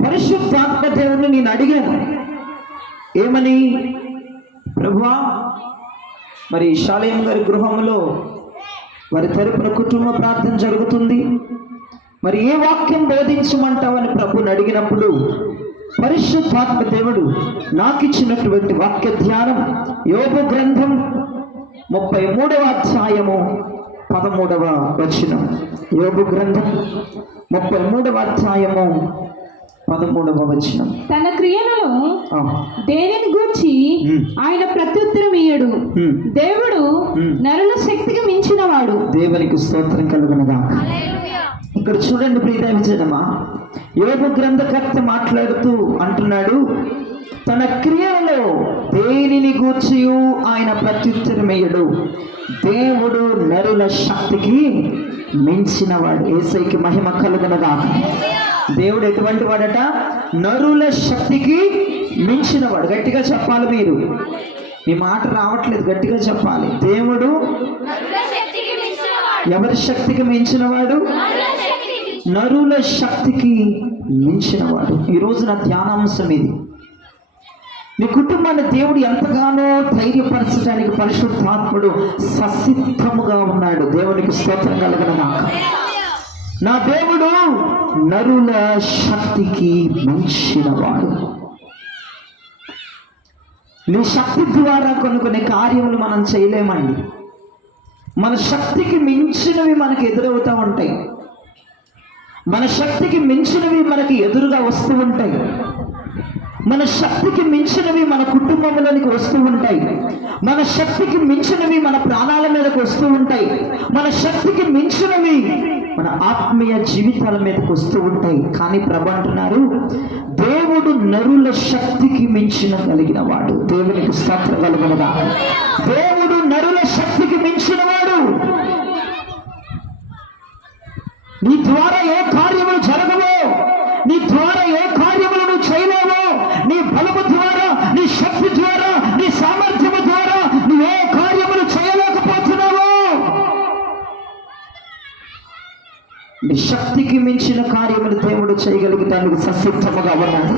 పరిశుద్ధాత్మ దేవుణ్ణి నేను అడిగాను, ఏమని? ప్రభువా, మరి శాలేం గారి గృహంలో వారి తరపున కుటుంబ ప్రార్థన జరుగుతుంది, మరి ఏ వాక్యం బోధించమంటావని ప్రభుని అడిగినప్పుడు పరిశుద్ధాత్మ దేవుడు నాకు ఇచ్చినటువంటి వాక్య ధ్యానం యోబు గ్రంథం 33వ అధ్యాయము 13వ వచనం. యోబు గ్రంథం 33వ అధ్యాయము 13వ వచనం. తన క్రియలలో దేనిని గూర్చి ఆయన ప్రత్యుత్తరం ఇయ్యడు. దేవుడు నరుల శక్తికి మించినవాడు. దేవునికి స్తోత్రం కలుగునుగాక. ఇక్కడ చూడండి ప్రియమైన జనమా, యోబు గ్రంథకర్త మాట్లాడుతూ అంటున్నాడు, తన క్రియలలో దేనిని గూర్చి ఆయన ప్రత్యుత్తరమయ్యడు. దేవుడు నరుల శక్తికి మించినవాడు. యేసయ్యకి మహిమ కలుగునుగాక. దేవుడు ఎటువంటి వాడట? నరుల శక్తికి మించినవాడు. గట్టిగా చెప్పాలి మీరు, మీ మాట రావట్లేదు, గట్టిగా చెప్పాలి. దేవుడు ఎవరి శక్తికి మించినవాడు? నరుల శక్తికి మించినవాడు. ఈరోజు నా ధ్యానాంశం ఇది. నీ కుటుంబాన్ని దేవుడు ఎంతగానో ధైర్యపరచడానికి పరిశుద్ధాత్ముడు ససిద్ధముగా ఉన్నాడు. దేవునికి స్తోత్రం కలుగునుగాక. నా దేవుడు నరుల శక్తికి మించినవాడు. నీ శక్తి ద్వారా కొన్ని కార్యములు మనం చేయలేమండి. మన శక్తికి మించినవి మనకు ఎదురవుతూ ఉంటాయి. మన శక్తికి మించినవి మనకి ఎదురుగా వస్తూ ఉంటాయి. మన శక్తికి మించినవి మన కుటుంబంలోనికి వస్తూ ఉంటాయి. మన శక్తికి మించినవి మన ప్రాణాల మీదకి వస్తూ ఉంటాయి. మన శక్తికి మించినవి మన ఆత్మీయ జీవితాల మీదకి వస్తూ ఉంటాయి. కానీ ప్రభు అంటున్నారు, దేవుడు నరుల శక్తికి మించిన కలిగిన వాడు. దేవునికి స్తోత్రం కలుగునుగా. దేవుడు నరుల శక్తికి మించిన వాడు. నీ ద్వారా ఏ కార్యములు జరగవో, నీ ద్వారా ఏ కార్యములు నువ్వు చేయలేవో, నీ బలము ద్వారా, నీ శక్తి ద్వారా, నీ సామర్థ్యము ద్వారా నువ్వు ఏ కార్యములు చేయలేకపోతున్నావో, నీ శక్తికి మించిన కార్యములు దేవుడు చేయగలిగేదానికి ససిద్ధముగా ఉన్నాడు.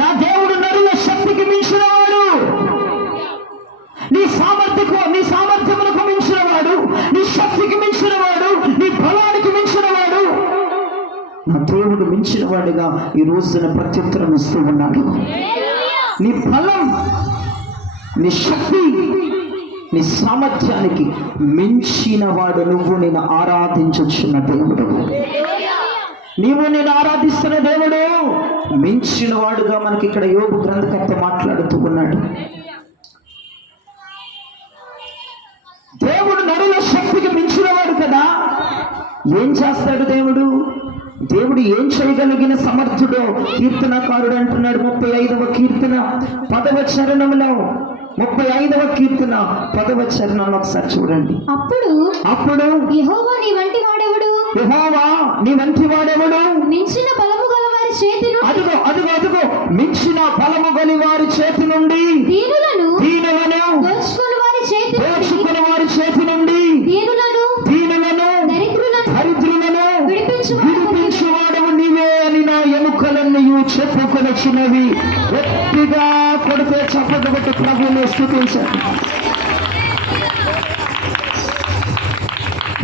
నా దేవుడు నరుల శక్తికి మించిన వాడు. నీ సామర్థ్యములకు మించిన వాడు, నీ శక్తికి మించిన వాడు, నీ బలానికి మించిన వాడు. నా దేవుడు మించిన వాడిగా ఈ రోజున ప్రత్యుత్తరం ఇస్తూ ఉన్నాడు. నీ బలం, నీ శక్తి, నీ సామర్థ్యానికి మించిన వాడు నువ్వు. నేను ఆరాధించుచున్న దేవుడు, నీవు నేను ఆరాధిస్తున్న దేవుడు మించిన వాడుగా మనకి ఇక్కడ యోబు గ్రంథకర్త మాట్లాడుతూ ఉన్నాడు. దేవుడు నరుల శక్తికి మించినవాడు కదా. ఏం చేస్తాడు దేవుడు? దేవుడు ఏం చేయగలిగిన సమర్థుడో కీర్తనకారుడు అంటున్నాడు. 35వ కీర్తన 10వ చరణంలో, 35వ కీర్తన 10వ చరణంలో ఒకసారి చూడండి. అప్పుడు యెహోవా నీ వంటి వాడెవడు? యెహోవా నీ వంటి వాడెవడు? మించిన బలము గల వారి చేతి నుండి, అదుగో మించిన బలము గల వారి చేతి నుండి, దీనులను దోచుకుని వారి చేతి నుండి, దీనులను దరిద్రులను విడిపించువాడవు నీవే అని నా ఎముకలన్నీ చెప్పుకొనొచ్చినవి. గట్టిగా కొడితే చప్పట్లు కొట్టి ప్రభువును స్తుతించారు.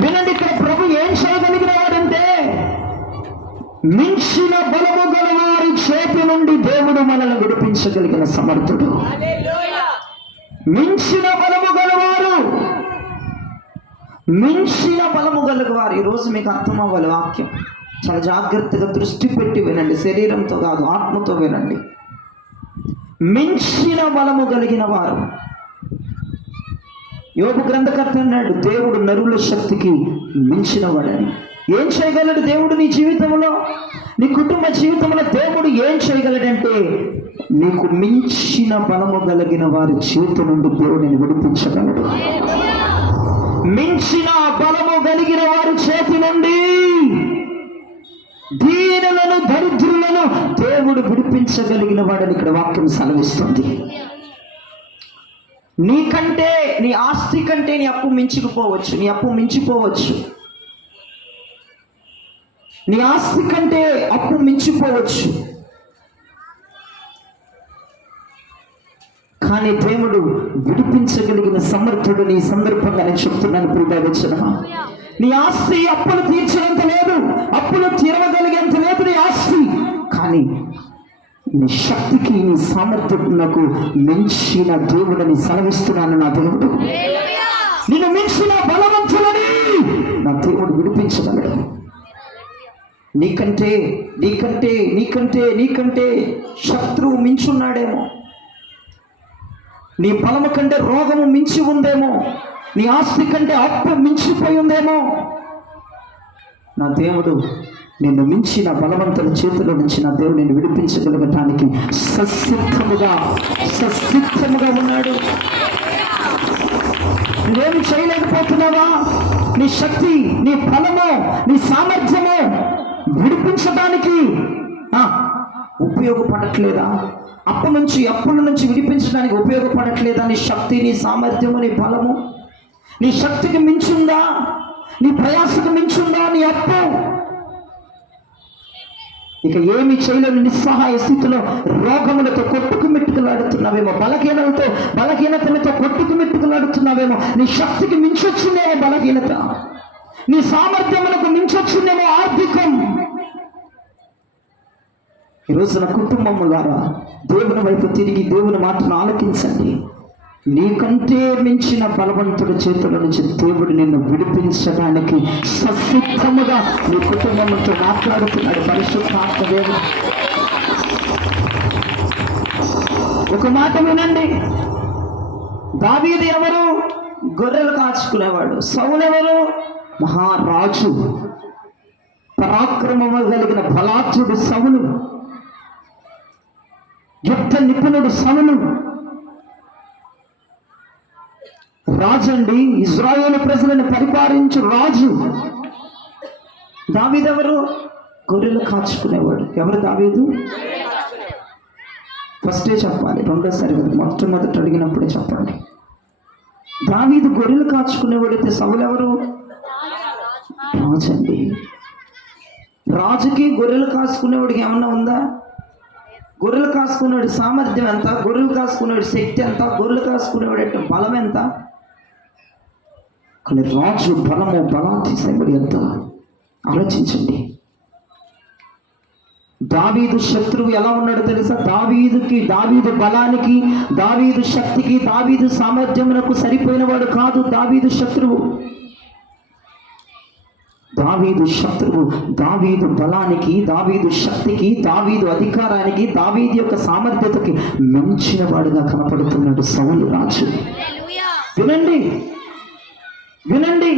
వినండి, ఇక్కడ ప్రభు ఏం చేయగలిగిన వాడంటే, మించిన బలము గల వారి చేతి నుండి దేవుడు మనల్ని విడిపించగలిగిన సమర్థుడు. మించిన బలము గలవారు, మించిన బలము గలవారు. ఈరోజు మీకు అర్థం అవ్వాలి వాక్యం. చాలా జాగ్రత్తగా దృష్టి పెట్టి వినండి. శరీరంతో కాదు, ఆత్మతో వినండి. మించిన బలము కలిగిన వారు. యోబు గ్రంథకర్త అన్నాడు, దేవుడు నరుల శక్తికి మించిన వాడని. ఏం చేయగలడు దేవుడు నీ జీవితంలో, నీ కుటుంబ జీవితంలో? దేవుడు ఏం చేయగలడంటే, నీకు మించిన బలము కలిగిన వారి చేతి నుండి దేవుడిని విడిపించగలడు. మించిన బలము కలిగిన వారి చేతి నుండి దీనులను దరిద్రులను దేవుడు విడిపించగలిగిన వాడని ఇక్కడ వాక్యం సెలవిస్తుంది. నీకంటే, నీ ఆస్తి కంటే నీ అప్పు మించిపోవచ్చు, నీ అప్పు మించిపోవచ్చు. నీ ఆస్తి కంటే అప్పు మించిపోవచ్చు, కానీ దేవుడు విడిపించగలిగిన సమర్థుడు. నీ సందర్భంగా నేను చెప్తున్నాను ప్రియమైన, నీ ఆస్తి అప్పులు తీర్చినంత లేదు, అప్పులు తీరవగలిగేంత లేదు నీ ఆస్తి, కానీ నీ శక్తికి నీ సామర్థ్యమునకు మించిన దేవుడని సెలవిస్తున్నాను. నా దేవుడు నిన్ను మించిన బలవంతులని నా దేవుడు విడిపించగలడు. నీకంటే నీకంటే నీకంటే నీకంటే శత్రువు మించున్నాడేమో, నీ బలము కంటే రోగము మించి ఉందేమో, నీ ఆస్తి కంటే అప్పు మించిపోయి ఉందేమో. నా దేవుడు నిన్ను మించిన బలవంతుల చేతిలో నుంచి నా దేవుడు నిన్ను విడిపించగలగటానికి ససిద్ధముగా ఉన్నాడు. నువ్వేమి చేయలేకపోతున్నావా? నీ శక్తి, నీ బలము, నీ సామర్థ్యము విడిపించడానికి ఉపయోగపడట్లేదా? అప్పుల నుంచి విడిపించడానికి ఉపయోగపడట్లేదా? నీ శక్తి, నీ సామర్థ్యము, నీ బలము నీ శక్తికి మించుందా? నీ ప్రయాసకు మించుందా నీ అప్పు? ఇక ఏమి చేయలేని నిస్సహాయ స్థితిలో రోగములతో కొట్టుకుమిట్టుకులాడుతున్నావేమో, బలహీనతలతో కొట్టుకుమిట్టుకులాడుతున్నావేమో. నీ శక్తికి మించొచ్చిందేమో బలహీనత, నీ సామర్థ్యములకు మించొచ్చిందేమో ఆర్థికం. ఈ రోజున కుటుంబం ద్వారా దేవుని వైపు తిరిగి దేవుని మాటను ఆలకించండి. నీకంటే మించిన బలవంతుడి చేతుల నుంచి దేవుడు నిన్ను విడిపించడానికి ససిద్ధముగా నీ కుటుంబంతో మాట్లాడుతున్నాడు పరిశుద్ధాత్మ దేవుడు. ఒక మాట వినండి, దావీదు ఎవరు? గొర్రెలు కాచుకునేవాడు. సౌలు ఎవరు? మహారాజు, పరాక్రమము కలిగిన బలాత్ముడు సౌలు, యుద్ధ నిపుణుడు సౌలు. రాజు అండి, ఇజ్రాయేలు ప్రజలను పరిపాలించు రాజు. దావీదు ఎవరు? గొర్రెలు కాచుకునేవాడు. ఎవరు దావీదు? ఫస్టే చెప్పాలి, రెండోసారి మొట్టమొదట అడిగినప్పుడే చెప్పండి. దావీదు గొర్రెలు కాచుకునేవాడైతే సౌలు ఎవరు? రాజు అండి. రాజుకి గొర్రెలు కాచుకునేవాడికి ఏమన్నా ఉందా? గొర్రెలు కాసుకునేవాడి సామర్థ్యం ఎంత? గొర్రెలు కాసుకునేవాడి శక్తి ఎంత? గొర్రెలు కాసుకునేవాడి యొక్క బలం ఎంత? కానీ రాజు బలము, బలాతిశయముడు ఎంత? ఆలోచించండి. దావీదు శత్రువు ఎలా ఉన్నాడో తెలుసా? దావీదు బలానికి, దావీదు శక్తికి, దావీదు సామర్థ్యమునకు సరిపోయినవాడు కాదు దావీదు శత్రువు. దావీదు శత్రువు దావీదు బలానికి, దావీదు శక్తికి, దావీదు అధికారానికి, దావీదు యొక్క సామర్థ్యతకి మించిన వాడుగా కనపడుతున్నాడు సౌలు రాజు. వినండి,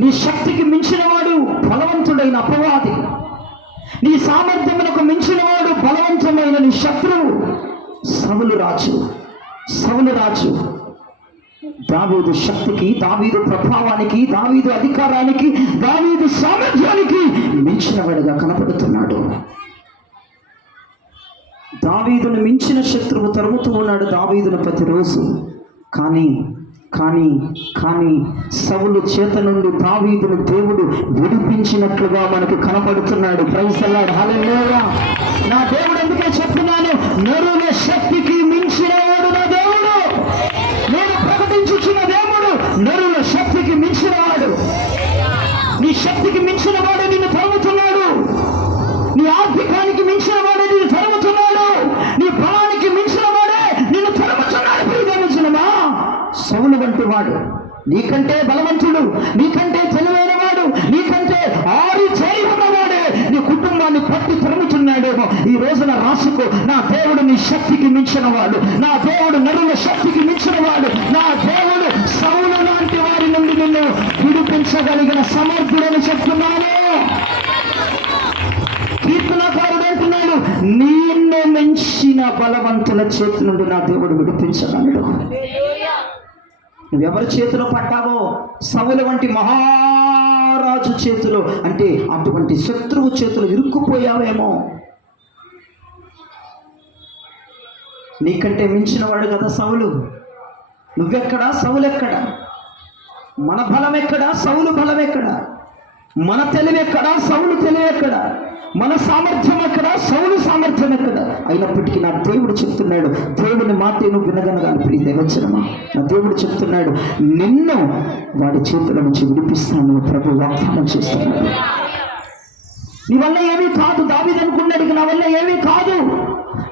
నీ శక్తికి మించినవాడు బలవంతుడైన అపవాది, నీ సామర్థ్యములకు మించినవాడు బలవంతమైన నీ శత్రువు సౌలు రాజు. దావీదు శక్తికి, దావీదు ప్రభావానికి, దావీదు అధికారానికి, దావీదు సామర్థ్యానికి మించినవాడుగా కనపడుతున్నాడు. దావీదును మించిన శత్రువు తరుముతూ ఉన్నాడు దావీదును ప్రతిరోజు. కానీ సౌలు చేత నుండి దావీదును దేవుడు విడిపించినట్లుగా మనకు కనపడుతున్నాడు. ప్రైజ్ ది లార్డ్, హల్లెలూయా. నా దేవుడు ఎందుకే చెప్తున్నాను, నరుల శక్తికి మించినవాడు నా దేవుడు. నేను ప్రకటించుచున్న దేవుడు నరుల శక్తికి మించినవాడు. నీ శక్తికి మించినవాడే నిన్ను తరుముతున్నాడు. నీ ఆర్థికానికి మించినవాడే నిన్ను తరుముతున్నాడు. నీ బలానికి మించినవాడే నిన్ను తరుముతున్నాడు. ప్రియమించినమా, సౌలు వంటి వాడు, నీకంటే బలవంతుడు, నీకంటే తెలివైన వాడు, నీకంటే చేయి ఉన్నవాడే నీ కుటుంబాన్ని పట్టి తరుముతున్నాడేమో. ఈ రోజున రాసుకో, నా దేవుడు నీ శక్తికి మించినవాడు, నా దేవుడు నరుల శక్తికి మించినవాడు, నా దేవుడు సౌలు లాంటి వారి నుండి నిన్ను విడిపించగలిగిన సమర్థుడని చెప్తున్నాను. కీర్తనకారుడు అంటున్నాడు, నిన్ను మించిన బలవంతుల చేతి నుండి నా దేవుడు విడిపించగలడు. నువ్వెవరి చేతిలో పట్టావో, సౌలు వంటి మహారాజు చేతిలో, అంటే అటువంటి శత్రువు చేతిలో ఇరుక్కుపోయావేమో. నీకంటే మించిన వాడు కదా సౌలు. నువ్వెక్కడా, సౌలు ఎక్కడా? మన బలం ఎక్కడా, సౌలు బలం ఎక్కడా? మన తెలివి ఎక్కడ, సౌలు తెలివి ఎక్కడ? మన సామర్థ్యం ఎక్కడ, సౌలు సామర్థ్యం ఎక్కడ? అయినప్పటికీ నా దేవుడు చెప్తున్నాడు, దేవుని మాట నువ్వు వినగలగాలి. ప్రియ దేవచనమా, నా దేవుడు చెప్తున్నాడు, నిన్ను వాడి చేతుల నుంచి విడిపిస్తాను ప్రభు వాగ్దానం చేస్తున్నాడు. నీ వల్ల ఏమీ కాదు. దావీదు అనుకున్నాడు, ఇక నా వల్ల ఏమీ కాదు,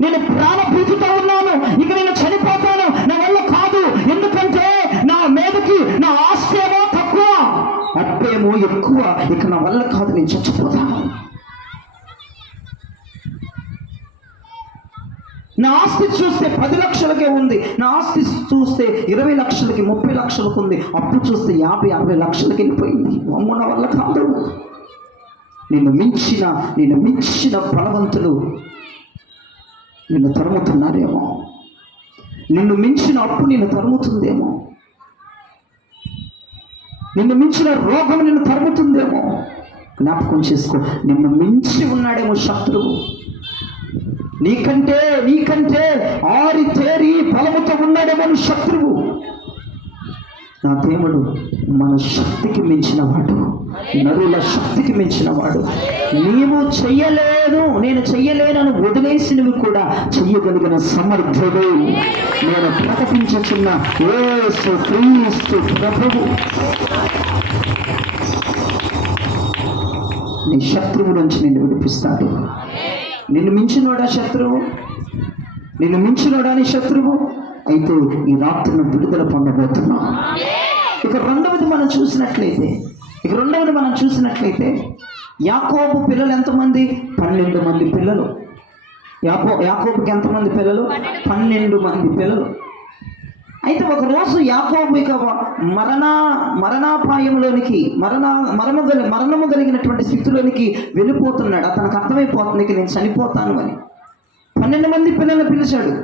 నేను ప్రాణభీతితో ఉన్నాను, ఇక నేను చనిపోతాను, నా వల్ల కాదు. ఎందుకంటే నా మీదకి నా ఆస్తి ఏమో తక్కువ, అప్పేమో ఎక్కువ, ఇక నా వల్ల కాదు, నేను చచ్చిపోతాను. నా ఆస్తి చూస్తే 10 లక్షలకే ఉంది, నా ఆస్తి చూస్తే 20 లక్షలకి, 30 లక్షలకు ఉంది, అప్పు చూస్తే 50-60 లక్షలకి వెళ్ళిపోయింది. అమ్మో నా వల్ల కాదు. నిన్ను మించిన బలవంతులు నిన్ను తరుముతున్నారేమో, నిన్ను మించిన అప్పు నిన్ను తరుముతుందేమో, నిన్ను మించిన రోగం నిన్ను తరుముతుందేమో. జ్ఞాపకం చేసుకో, నిన్ను మించి ఉన్నాడేమో శత్రువు. నీకంటే ఆరి తేరి బలముతో ఉన్నాడేమో శత్రువు. నా దేవుడు మన శక్తికి మించిన వాడు, నరుల శక్తికి మించిన వాడు. నీవు చెయ్యలేను, నేను చెయ్యలేనని వదిలేసినవి కూడా చెయ్యగలిగిన సమర్థుడు నేను ప్రకటించుచున్న యేసు క్రీస్తు ప్రభువు. నీ శత్రువు నుంచి నిన్ను విడిపిస్తాడు. నిన్ను మించినోడా శత్రువు? నిన్ను మించినోడా నీ శత్రువు? అయితే ఈ రాత్రిని విడుదల పొందబోతున్నాం. ఇక రెండవది మనం చూసినట్లయితే యాకోబు పిల్లలు ఎంతమంది? 12 మంది పిల్లలు. యాకోబుకి ఎంతమంది పిల్లలు? 12 మంది పిల్లలు. అయితే ఒకరోజు యాకోబు ఇక మరణాపాయంలోనికి, మరణము కలిగినటువంటి స్థితిలోనికి వెళ్ళిపోతున్నాడు. అతనికి అర్థమైపోతుంది ఇక నేను చనిపోతాను అని. 12 మంది పిల్లల్ని పిలిచాడు.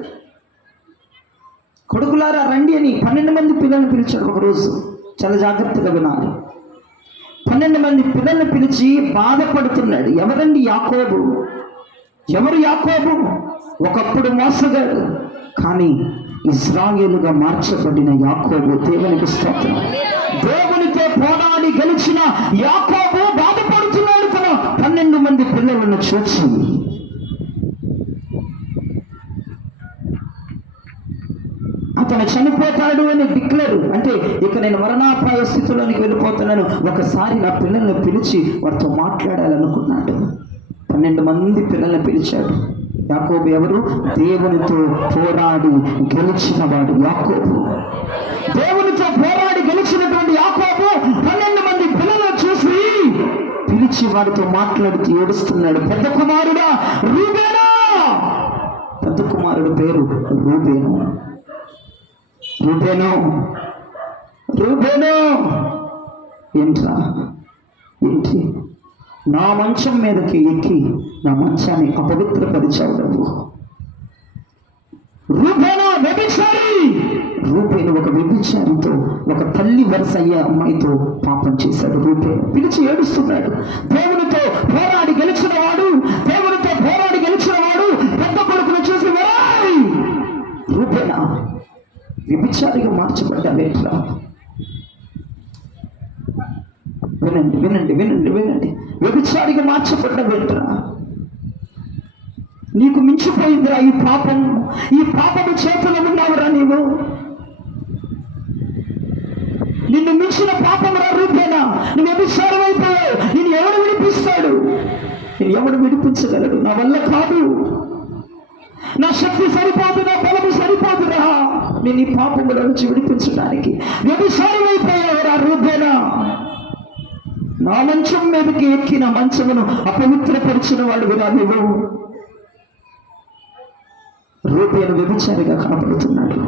కొడుకులారా రండి అని 12 మంది పిల్లల్ని పిలిచాడు ఒకరోజు. చాలా జాగ్రత్తగా వినాలి. 12 మంది పిల్లల్ని పిలిచి బాధపడుతున్నాడు. ఎవరండి యాకోబు? ఎవరు యాకోబు? ఒకప్పుడు మోసగాడు, కానీ ఇశ్రాయేలుగా మార్చబడిన యాకోబు. దేవునికి స్తోత్రం. దేవునితో పోరాడి గెలిచిన యాకోబు బాధపడుతున్నాడు తన 12 మంది పిల్లలను చూసి. అతను చనిపోతాడు అని డిక్లేర్, అంటే ఇక నేను మరణాపాయ స్థితిలోనికి వెళ్ళిపోతున్నాను. ఒకసారి నా పిల్లల్ని పిలిచి వారితో మాట్లాడాలనుకున్నాడు. 12 మంది పిల్లల్ని పిలిచాడు. యాకోబు ఎవరు? దేవునితో పోరాడి గెలిచిన వాడు యాకోబు. దేవునితో పోరాడి గెలిచినటువంటి యాకోబు 12 మంది పిల్లలను చూసి పిలిచి వాడితో మాట్లాడుతూ ఏడుస్తున్నాడు. పెద్ద కుమారుడా రూబేనా. పెద్ద కుమారుడు పేరు రూబేను. ఏంటి నా మంచం మీదకి ఎక్కి నా మంచాన్ని అపవిత్రపరిచావు నువ్వు. రూబేను ఒక వ్యభిచారితో, ఒక తల్లి వరుస అయ్యే అమ్మాయితో పాపం చేశాడు. రూబేను పిలిచి ఏడుస్తున్నాడు. దేవునితో పోరాడి గెలిచిన వాడు పెద్ద కొడుకును చూసి రూబేనా వ్యభిచారిగా మార్చబడ్డావేట్లా? వినండి. వ్యభిచారిగా మార్చబడ్డావేట్రా? నీకు మించిపోయిందిరా ఈ పాపము చేతుల్లో ఉన్నావురా నీవు. నిన్ను మించిన పాపం రా రూపేనా. నువ్వు వ్యభిచారం అయిపోయావు. నేను ఎవడు విడిపిస్తాడు? నేను ఎవడు విడిపించగలడు? నా వల్ల కాదు, నా శక్తి సరిపోదు, నా బలము సరిపోదురా నేను ఈ పాపముల నుంచి విడిపించడానికి. వ్యభిచారం అయిపోయావురా రూపేనా. నా మంచం మీదకి ఎక్కి నా మంచమును అపవిత్రపరిచిన వాడు విరా నువ్వు. రూపేను వ్యభిచారిగా కనపడుతున్నాడు.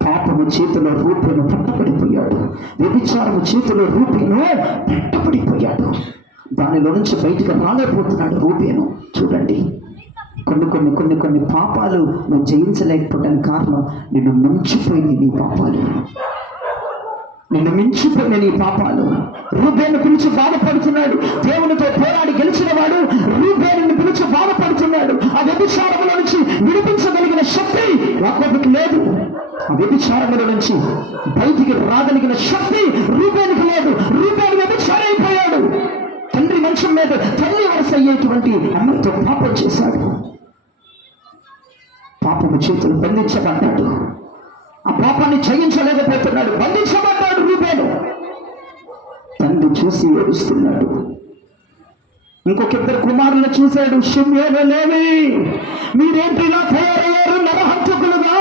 పాపము చేతిలో రూపేను పట్టబడిపోయాడు. వ్యభిచారము చేతిలో రూపేను పట్టబడిపోయాడు. దానిలో నుంచి బయటకు రాలేకపోతున్నాడు రూపేను. చూడండి, కొన్ని పాపాలు నువ్వు జయించలేకపోవడానికి కారణం నిన్ను మించిపోయినాయి నీ పాపాలు. రూబేను పిలిచి బాధపడుతున్నాడు. దేవునితో పోరాడి గెలిచిన వాడు రూబేను పిలిచి బాధపడుతున్నాడు. ఆ వ్యభిచారముల నుంచి విడిపించగలిగిన శక్తి యాకోబుకి లేదు. ఆ వ్యభిచారముల నుంచి బయటికి రాగలిగిన శక్తి రూబేనుకి లేదు. రూబేను లేదు, తల్లి వరుస అయ్యేటువంటి అమ్మతో పాపం చేశాడు. పాపము చేతులు బంధించబడ్డాడు. ఆ పాపాన్ని జయించలేకపోతున్నాడు. బంధించబడ్డాడు రూబేను. తండ్రి చూసి ఏడుస్తున్నాడు. ఇంకొక ఇద్దరు కుమారులను చూశాడు. షిమ్యోను, లేవి, మీరేంటి ఇలా తయారయ్యారు? నరహంతకులుగా,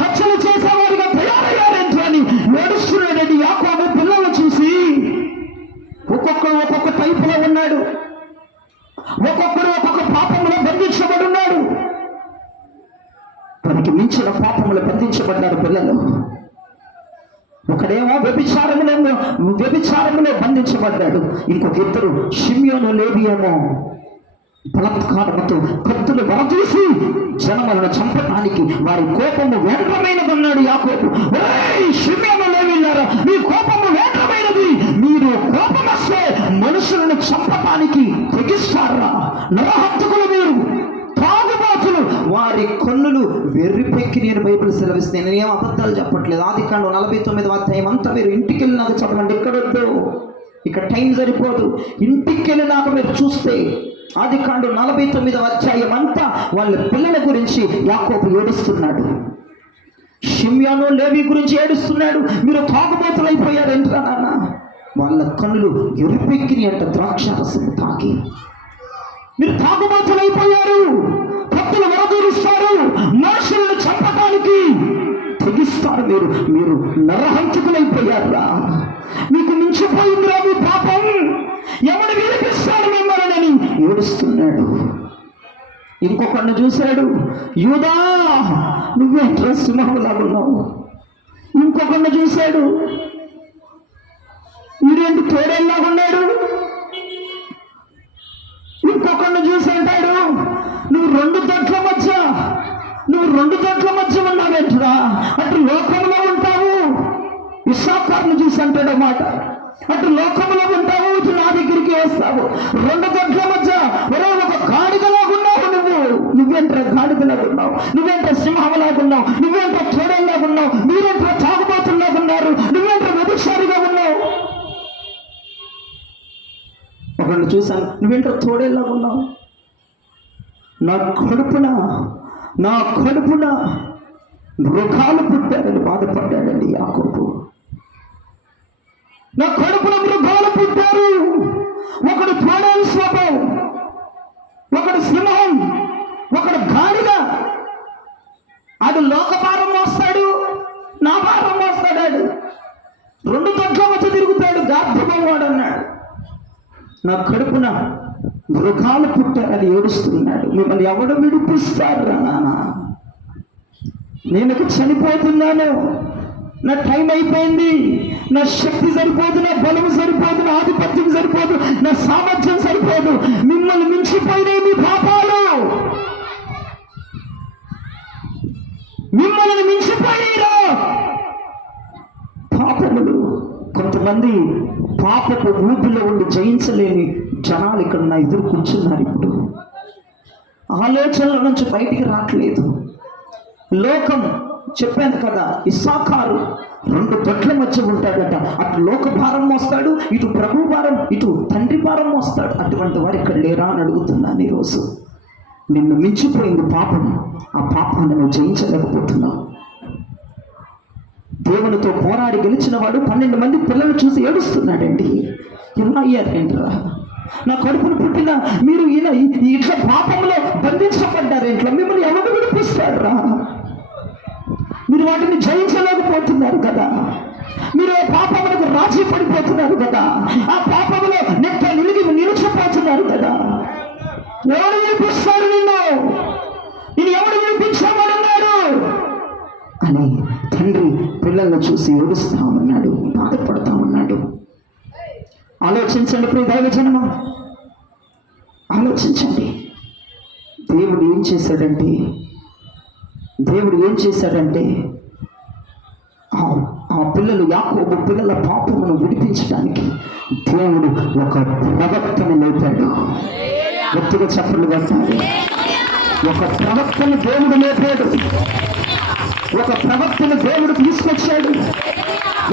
హత్యలు చేసేవారుగా తయారయ్యారేంటి అని ఏడుస్తున్నాడండి యాకోబు పిల్లలు చూసి. ఒక్కొక్కరు ఒక్కొక్క టైపులో ఉన్నాడు. ఒక్కొక్కరు ఒక్కొక్క పాపములో బంధించబడి ఉన్నాడు. తనకి మించిన పాపములు బంధించబడ్డారు పిల్లలు. ఒకడేమో వ్యభిచారములో బంధించబడ్డాడు. ఇంకొక ఇద్దరు షిమ్యోను, లేవి ఏమో బలాత్కారముతో కత్తులు వరదూసి జనములను చంపడానికి వారి కోపము వేగమైనదన్నాడు యాకోబు. షిమ్యోను, లేవీలారా, మీ కోపము వేగమైనది. మీరు కోపం వస్తే మనుషులను చంపడానికి తెగిస్తారా? నరహంతకులు మీరు, తాగుబాతులు, వారి కన్నులు వెర్రిపెక్కి. నేను బైబిల్ సెలవిస్తే నేను ఏం అబద్ధాలు చెప్పట్లేదు. ఆదికాండం 49వ అధ్యాయం అంతా మీరు ఇంటికి వెళ్ళినాక చదవండి. ఎక్కడొద్దు, ఇక టైం సరిపోదు. ఇంటికి వెళ్ళినాక మీరు చూస్తే ఆదికాండం 49వ అధ్యాయం అంతా వాళ్ళ పిల్లల గురించి యాకోబు ఏడుస్తున్నాడు. షిమ్యోను, లేవి గురించి ఏడుస్తున్నాడు. మీరు తాగుబోతులు అయిపోయారేంట్రా నాన్న? వాళ్ళ కన్నులు ఎరుపెక్కిని అంట ద్రాక్షారసం తాగి. మీరు తాగుబోతులు అయిపోయారు, కత్తులు వరదూరుస్తారు, మనుషులను చంపడానికి తెగిస్తారు. మీరు నరహంతకులైపోయారా? మీకు మించిపోయిందిరా మీ పాపం. ఎవడు వినిపిస్తారు మిమ్మల్ని ఏడుస్తున్నాడు. ఇంకొకరిని చూశాడు. యూదా, నువ్వేంట్రా సింహంలాగున్నావు. ఇంకొకరిని చూశాడు. వీడేంటి తోడేలాగున్నాడు. ఇంకొకరిని చూసి అంటాడు, నువ్వు రెండు దొడ్ల మధ్య ఉన్నావేంట్రా? అటు లోకంలో ఉంటావు. ఇస్సాకారుని చూసి అంటాడు మాట, అటు లోకంలో ఉంటావు, ఇటు నా దగ్గరికి వస్తావు. రెండు దొడ్ల మధ్య ఒరే ఒక గాడిదలాగున్నావు నువ్వు. నువ్వేంట్రా గాడిదలాగున్నావు? నువ్వేంట్రా సింహంలాగున్నావు? నువ్వేంట్రా తోడేలాగున్నావు? మీరేంట్రా తాగుబోతుల్లాగున్నారు? నువ్వేంట్రా వ్యభిచారిగా ఉన్నావు? ఒకళ్ళు చూశాను, నువ్వేంటో తోడేలాగా ఉన్నావు. నా కడుపున మృగాలు పుట్టారని బాధపడ్డాడండి యాకోబు. నా కడుపున మృగాలు పుట్టారు. ఒకడు తోడేలు స్వభావం, ఒకడు సింహం, ఒకడు గాడిద. అది లోక భారం మోస్తాడు, నా భారం మోస్తాడు. రెండు దొడ్ల మధ్య తిరుగుతాడు, గార్ధమవాడు అన్నాడు. నా కడుపున మృగాలు పుట్టారని ఏడుస్తున్నాడు. మిమ్మల్ని ఎవడు విడిపిస్తారా నాన్న? నేను చనిపోతున్నాను, నా టైం అయిపోయింది, నా శక్తి సరిపోదు, నా బలము సరిపోదు, నా ఆధిపత్యం సరిపోదు, నా సామర్థ్యం సరిపోదు. మిమ్మల్ని మించిపోయినాయి మీ పాపాలు, మిమ్మల్ని మించిపోయినా పాపములు. కొంతమంది పాపపు ఊపిలో ఉండి జయించలేని జనాలు ఇక్కడ నా ఎదురు కూర్చున్నారు. ఇప్పుడు ఆలోచనల నుంచి బయటికి రావట్లేదు. లోకం చెప్పాను కదా, ఇస్సాకారు రెండు దొడ్ల మధ్య ఉంటాడట. అటు లోక భారం మోస్తాడు, ఇటు ప్రభు భారం, ఇటు తండ్రి భారం మోస్తాడు. అటువంటి వారు ఇక్కడ లేరా అని అడుగుతున్నాను ఈరోజు. నిన్ను మించిపోయింది పాపం. ఆ పాపాన్ని నువ్వు జయించలేకపోతున్నావు. దేవునితో పోరాడి గెలిచిన వాడు 12 మంది పిల్లలు చూసి ఏడుస్తున్నాడండి. ఎలా అయ్యారేంట్రా? నా కడుపును పుట్టిన మీరు ఇట్లా పాపంలో బంధించబడ్డారేంట్రా? మిమ్మల్ని ఎవరు విడిపిస్తారా? మీరు వాటిని జయించలేకపోతున్నారు కదా. మీరు ఆ పాపములకు రాజీ పడిపోతున్నారు కదా. ఆ పాపములో నిలిచిపోతున్నారు కదా. ఎవరు విడిపిస్తారు నిన్ను? నేను ఎవరు విడిపించామన్నాడు అని తండ్రి పిల్లలను చూసి ఏడుస్తా ఉన్నాడు, బాధపడతా ఉన్నాడు. ఆలోచించండి ప్రియ దైవజనమా, ఆలోచించండి. దేవుడు ఏం చేశాడంటే ఆ పిల్లలు, యాకోబు పిల్లల పాపమును విడిపించడానికి దేవుడు ఒక ప్రవక్తను లేపాడు. గట్టిగా చప్పట్లు కొట్టాలి. ఒక ప్రవక్తను దేవుడు లేపాడు. ఒక ప్రవక్తను దేవుడు తీసుకొచ్చాడు.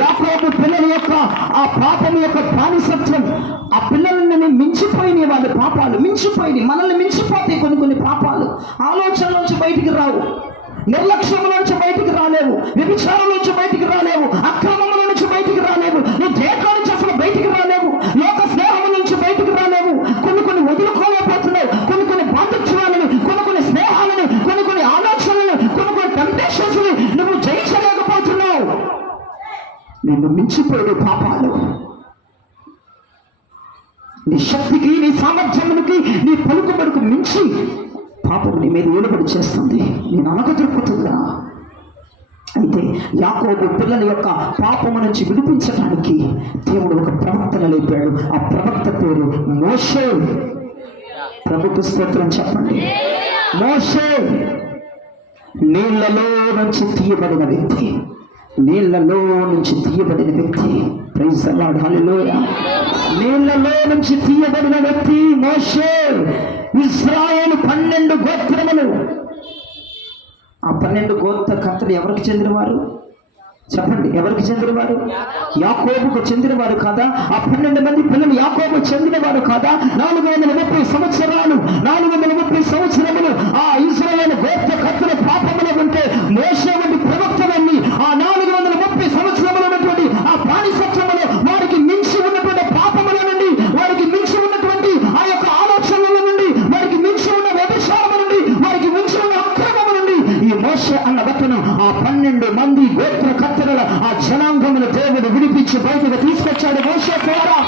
యాకోబు పిల్లల యొక్క ఆ పాపం యొక్క బానిసత్వం ఆ పిల్లలని మించిపోయిన మించిపోయినాయి వాళ్ళ పాపాలు, మించిపోయినాయి. మనల్ని మించిపోతాయి కొన్ని పాపాలు. ఆలోచనల నుంచి బయటికి రావు, నిర్లక్ష్యం నుంచి బయటికి రాలేవు, వ్యభిచారం నుంచి బయటికి రాలేవు, అక్రమముల నుంచి బయటికి రాలేవు, నువ్వు దేశం నుంచి అసలు బయటికి రాలేవు, లోక స్నేహం నుంచి బయటికి రాలేవు. కొన్ని వదులుకోలేకపోతున్నావు, కొన్ని బాధ్యతలను, కొన్ని స్నేహాలను, కొన్ని ఆలోచనలను, కొన్ని టెంప్టేషన్స్ నువ్వు జయించలేకపోతున్నావు. నిన్ను మించిపోయే పాపాలు, నీ శక్తికి, నీ సామర్థ్యమునికి, నీ పలుకుబడుకు మించి పాపం నీ మీద ఏలుబడి చేస్తుంది. నేను అనగదొరుకుతుందా? అయితే యాకోబు పిల్లల యొక్క పాపము నుంచి విడిపించడానికి దేవుడు ఒక ప్రవక్తను లేపాడు. ఆ ప్రవక్త పేరు మోషే. ప్రభుకు స్తోత్రం చెప్పండి. మోషే నీళ్లలో నుంచి తీయబడిన వ్యక్తి, నీళ్లలో నుంచి తీయబడిన వ్యక్తి. ప్రైజ్ ది లార్డ్, హల్లెలూయా. నీళ్లలో నుంచి తీయబడిన వ్యక్తి మోషే. ఇశ్రాయేలు 12 గోత్రములు. ఆ 12 గోత్ర కర్తలు ఎవరికి చెందినవారు చెప్పండి? ఎవరికి చెందినవారు? యాకోబుకు చెందినవారు కాదా? ఆ 12 మంది పిల్లలు యాకోబు చెందినవారు కాదా? 430 సంవత్సరాలు, 430 సంవత్సరములు ఆ ఇశ్రాయేలు గోత్ర కర్తల పాపములో ఉంటే మోషే వంటి ప్రవక్తలన్నీ ఆ 430 సంవత్సరములు ఉన్నటువంటి ఆ బానిసత్వములో వారికి మించి ఉన్నటువంటి పాపముల నుండి, వారికి మించి ఉన్నటువంటి ఆ యొక్క ఆలోచనల నుండి, వారికి మించి ఉన్న వ్యభిచారము నుండి, వారికి మించి ఉన్న అక్రమము నుండి ఈ మోషే అన్న వ్యక్తును ఆ 12 మంది గోత్ర కర్తల ఆ జనాంగమును దేవుడు విడిపించి బయటకు తీసుకొచ్చాడు. మోషే ద్వారా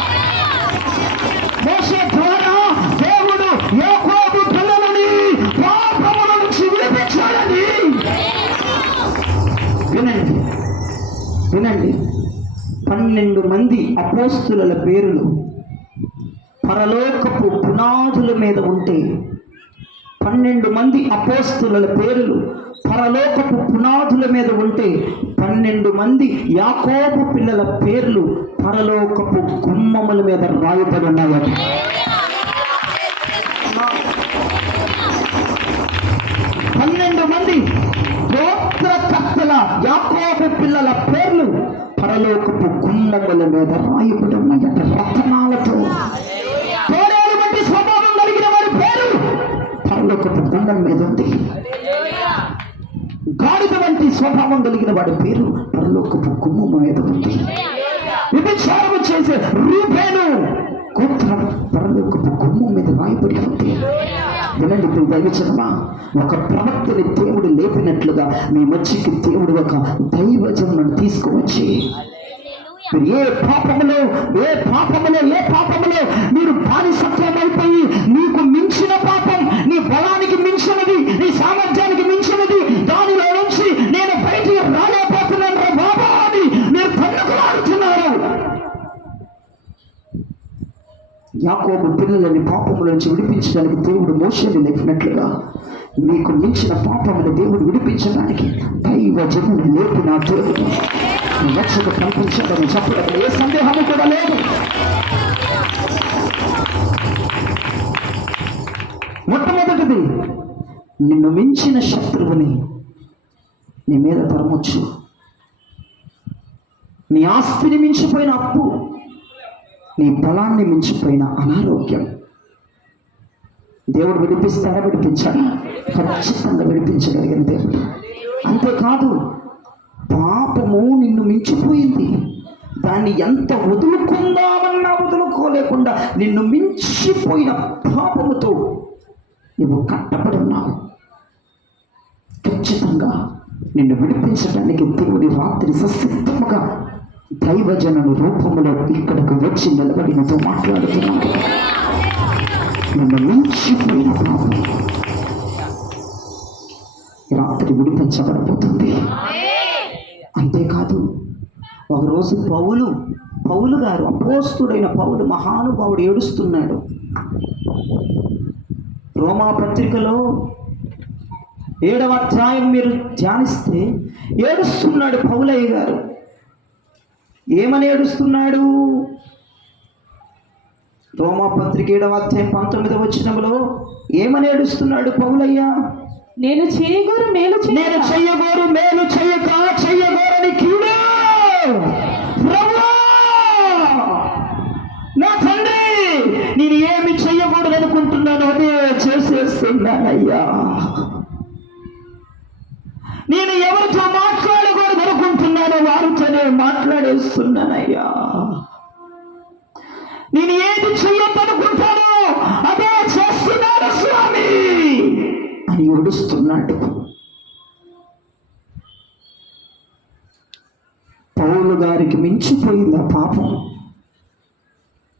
దేవుడు యాకోబు పిల్లలని పాపముల నుంచి విడిపించాడని. వినండి 12 మంది అపోస్తుల పేరులు పరలోకపు పునాదుల మీద ఉంటే, 12 మంది అపోస్తుల పేరులు పరలోకపు పునాదుల మీద ఉంటే, 12 మంది యాకోబు పిల్లల పేర్లు పరలోకపు గుమ్మముల మీద రాయబడి ఉన్నాయట. 12 మంది గోత్రకర్తల యాకోబు పిల్లల పేర్లు పరలోకపు గుమ్మముల మీద రాయబడి ఉన్నాయట రత్నాలతో. తోడేలు వంటి స్వభావం కలిగిన వారి పేరు పరలోకపు గుమ్మం మీద ఉంది. గాడిద వంటి స్వభావం కలిగిన వాడి పేరు పరలోకపు గుమ్మం మీద ఉంది. వ్యభిచారము చేసే రూపేను గోత్రం పరలోకపు గుమ్మం మీద రాయబడి ఉంది. వినండి దైవజనమా, ఒక ప్రవక్తని దేవుడు లేపినట్లుగా మీ మధ్యకి దేవుడు ఒక దైవజనులను తీసుకువచ్చి, ఏ పాపములో మీరు బానిసత్వం అయిపోయి నీకు మించిన పాపం, నీ బలానికి మించినది, నీ సామర్థ్యానికి మించినది, దానిలో నుంచి నేను బయటికి రాలేకపోతున్నాను రా బాబా అని మీరు తన్నుకులాడుతున్నారు. యాకోబు పిల్లలని పాపముల నుంచి విడిపించడానికి దేవుడు మోషేని లేపినట్లుగా మీకు మించిన పాపమును దేవుడు విడిపించడానికి దైవజనుడు లేపిన దేవుడు రక్షకు కల్పించదని చెప్పడం ఏ సందేహము కూడా లేదు. మొట్టమొదటిది, నిన్ను మించిన శత్రువుని నీ మీద తరమొచ్చు. నీ ఆస్తిని మించిపోయిన అప్పు, నీ బలాన్ని మించిపోయిన అనారోగ్యం దేవుడు విడిపిస్తాడా? విడిపించాడా? ఖచ్చితంగా విడిపించగలిగిన దేవుడు. అంతేకాదు, పాపము నిన్ను మించిపోయింది, దాన్ని ఎంత వదులుకుందామన్నా వదులుకోలేకుండా నిన్ను మించిపోయిన పాపముతో నువ్వు కట్టబడి ఉన్నావు. ఖచ్చితంగా నిన్ను విడిపించడానికి దేవుడి రాత్రి ససిద్ధముగా దైవజనుని రూపంలో ఇక్కడికి వచ్చి నిలబడినతో మాట్లాడుతున్నాడు. నిన్ను మించిపోయిన పాపం రాత్రి విడిపించబడబోతుంది. అంతేకాదు, ఒకరోజు పౌలు గారు, అపోస్తుడైన పౌలు, మహానుభావుడు ఏడుస్తున్నాడు. రోమా పత్రికలో 7వ అధ్యాయం మీరు ధ్యానిస్తే ఏడుస్తున్నాడు పౌలయ్య గారు. ఏమని ఏడుస్తున్నాడు? రోమా పత్రిక 7వ అధ్యాయం 19వ వచనంలో ఏమని ఏడుస్తున్నాడు పౌలయ్య? నేను చేయగోరు మేలు చేయక చెయ్యగోరని కీడు ప్రభువా, నా తండ్రి, నేను ఏమి చెయ్యగోరు అనుకుంటున్నానో అదే చేసేస్తున్నానయ్యా. నేను ఎవరితో మాట్లాడకూడదు అనుకుంటున్నానో వారితోనే మాట్లాడేస్తున్నానయ్యా. నేను ఏది చెయ్యొద్దనుకుంటానో అదే చేస్తున్నాను స్వామి అని ఏడుస్తున్నాడు. పౌలు గారికి మించిపోయింది ఆ పాపం.